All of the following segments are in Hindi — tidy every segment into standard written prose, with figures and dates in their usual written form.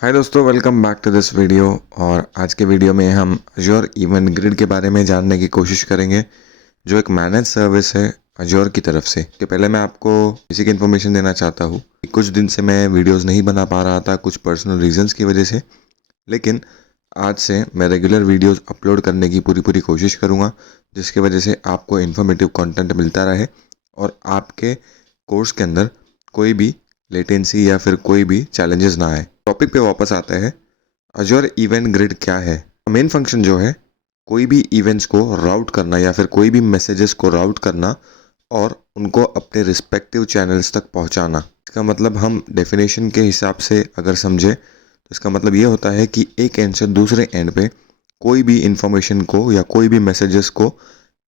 हाय दोस्तों, welcome back to this video. और आज के वीडियो में हम अज्योर इवेंट ग्रिड के बारे में जानने की कोशिश करेंगे, जो एक मैनेज सर्विस है अज्योर की तरफ से। कि पहले मैं आपको बेसिक इन्फॉर्मेशन देना चाहता हूँ कि कुछ दिन से मैं वीडियोस नहीं बना पा रहा था कुछ पर्सनल रीजंस की वजह से, लेकिन आज से मैं रेगुलर वीडियोस अपलोड करने की पूरी कोशिश करूँगा, जिसकी वजह से आपको इन्फॉर्मेटिव कंटेंट मिलता रहे और आपके कोर्स के अंदर कोई भी लेटेंसी या फिर कोई भी चैलेंजेस ना आए। टॉपिक पे वापस आते हैं। अज्योर इवेंट ग्रिड क्या है? मेन फंक्शन जो है, कोई भी इवेंट्स को राउट करना या फिर कोई भी मैसेजेस को राउट करना और उनको अपने रिस्पेक्टिव चैनल्स तक पहुंचाना। इसका मतलब हम डेफिनेशन के हिसाब से अगर समझे तो इसका मतलब ये होता है कि एक एंड से दूसरे एंड पे कोई भी इंफॉर्मेशन को या कोई भी मैसेजेस को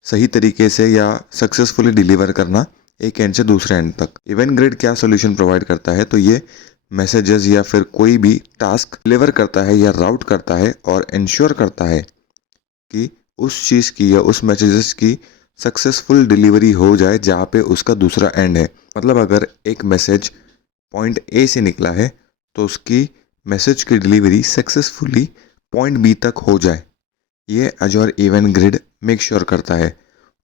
सही तरीके से या सक्सेसफुली डिलीवर करना एक एंड से दूसरे एंड तक। इवेंट ग्रिड क्या सोल्यूशन प्रोवाइड करता है? तो ये मैसेजेस या फिर कोई भी टास्क डिलीवर करता है या राउट करता है और इंश्योर करता है कि उस चीज़ की या उस मैसेजेस की सक्सेसफुल डिलीवरी हो जाए जहाँ पे उसका दूसरा एंड है। मतलब अगर एक मैसेज पॉइंट ए से निकला है तो उसकी मैसेज की डिलीवरी सक्सेसफुली पॉइंट बी तक हो जाए, ये Azure event grid make sure करता है।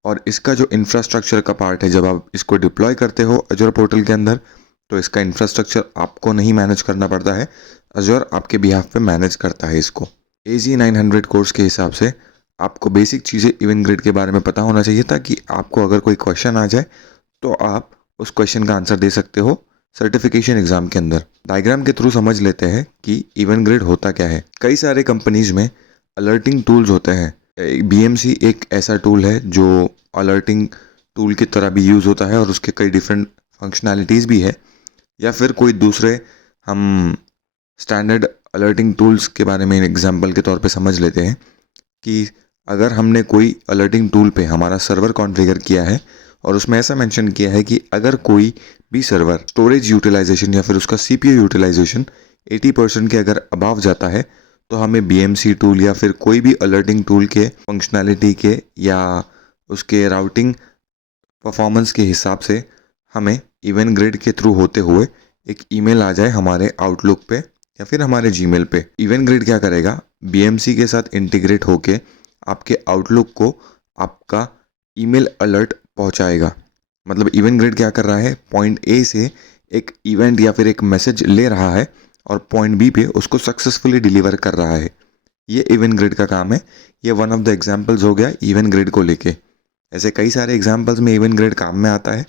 और इसका जो इंफ्रास्ट्रक्चर का पार्ट है, जब आप इसको डिप्लॉय करते हो अज्योर पोर्टल के अंदर, तो इसका इंफ्रास्ट्रक्चर आपको नहीं मैनेज करना पड़ता है, अज्योर आपके बिहाफ पे मैनेज करता है इसको। AZ900 कोर्स के हिसाब से आपको बेसिक चीज़ें इवेंट ग्रिड के बारे में पता होना चाहिए, ताकि आपको अगर कोई क्वेश्चन आ जाए तो आप उस क्वेश्चन का आंसर दे सकते हो सर्टिफिकेशन एग्जाम के अंदर। डायग्राम के थ्रू समझ लेते हैं कि इवेंट ग्रिड होता क्या है। कई सारे कंपनीज में अलर्टिंग टूल्स होते हैं। BMC एक ऐसा टूल है जो अलर्टिंग टूल की तरह भी यूज़ होता है और उसके कई डिफरेंट फंक्शनैलिटीज़ भी है। या फिर कोई दूसरे हम स्टैंडर्ड अलर्टिंग टूल्स के बारे में एग्जांपल के तौर पे समझ लेते हैं कि अगर हमने कोई अलर्टिंग टूल पे हमारा सर्वर कॉन्फ़िगर किया है और उसमें ऐसा मेंशन किया है कि अगर कोई भी सर्वर स्टोरेज यूटिलाइजेशन या फिर उसका CPU यूटिलाइजेशन 80% के अगर अबाव जाता है, तो हमें BMC टूल या फिर कोई भी अलर्टिंग टूल के फंक्शनैलिटी के या उसके राउटिंग परफॉर्मेंस के हिसाब से हमें इवेंट ग्रिड के थ्रू होते हुए एक ईमेल आ जाए हमारे आउटलुक पे या फिर हमारे जीमेल पे। इवेंट ग्रिड क्या करेगा? BMC के साथ इंटीग्रेट होके आपके आउटलुक को आपका ईमेल अलर्ट पहुंचाएगा। मतलब इवेंट ग्रिड क्या कर रहा है? पॉइंट ए से एक इवेंट या फिर एक मैसेज ले रहा है और पॉइंट बी पे उसको सक्सेसफुली डिलीवर कर रहा है। ये इवेंट ग्रिड का काम है। ये वन ऑफ द एग्जाम्पल्स हो गया इवेंट ग्रिड को लेके। ऐसे कई सारे एग्जाम्पल्स में इवेंट ग्रिड काम में आता है,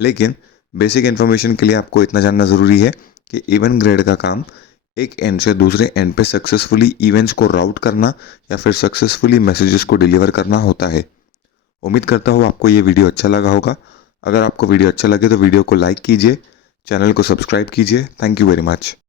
लेकिन बेसिक इन्फॉर्मेशन के लिए आपको इतना जानना ज़रूरी है कि इवेंट ग्रिड का काम एक एंड से दूसरे एंड पे सक्सेसफुली इवेंट्स को राउट करना या फिर सक्सेसफुली मैसेजेस को डिलीवर करना होता है। उम्मीद करता हूँ आपको ये वीडियो अच्छा लगा होगा। अगर आपको वीडियो अच्छा लगे तो वीडियो को लाइक कीजिए, चैनल को सब्सक्राइब कीजिए। Thank you very much.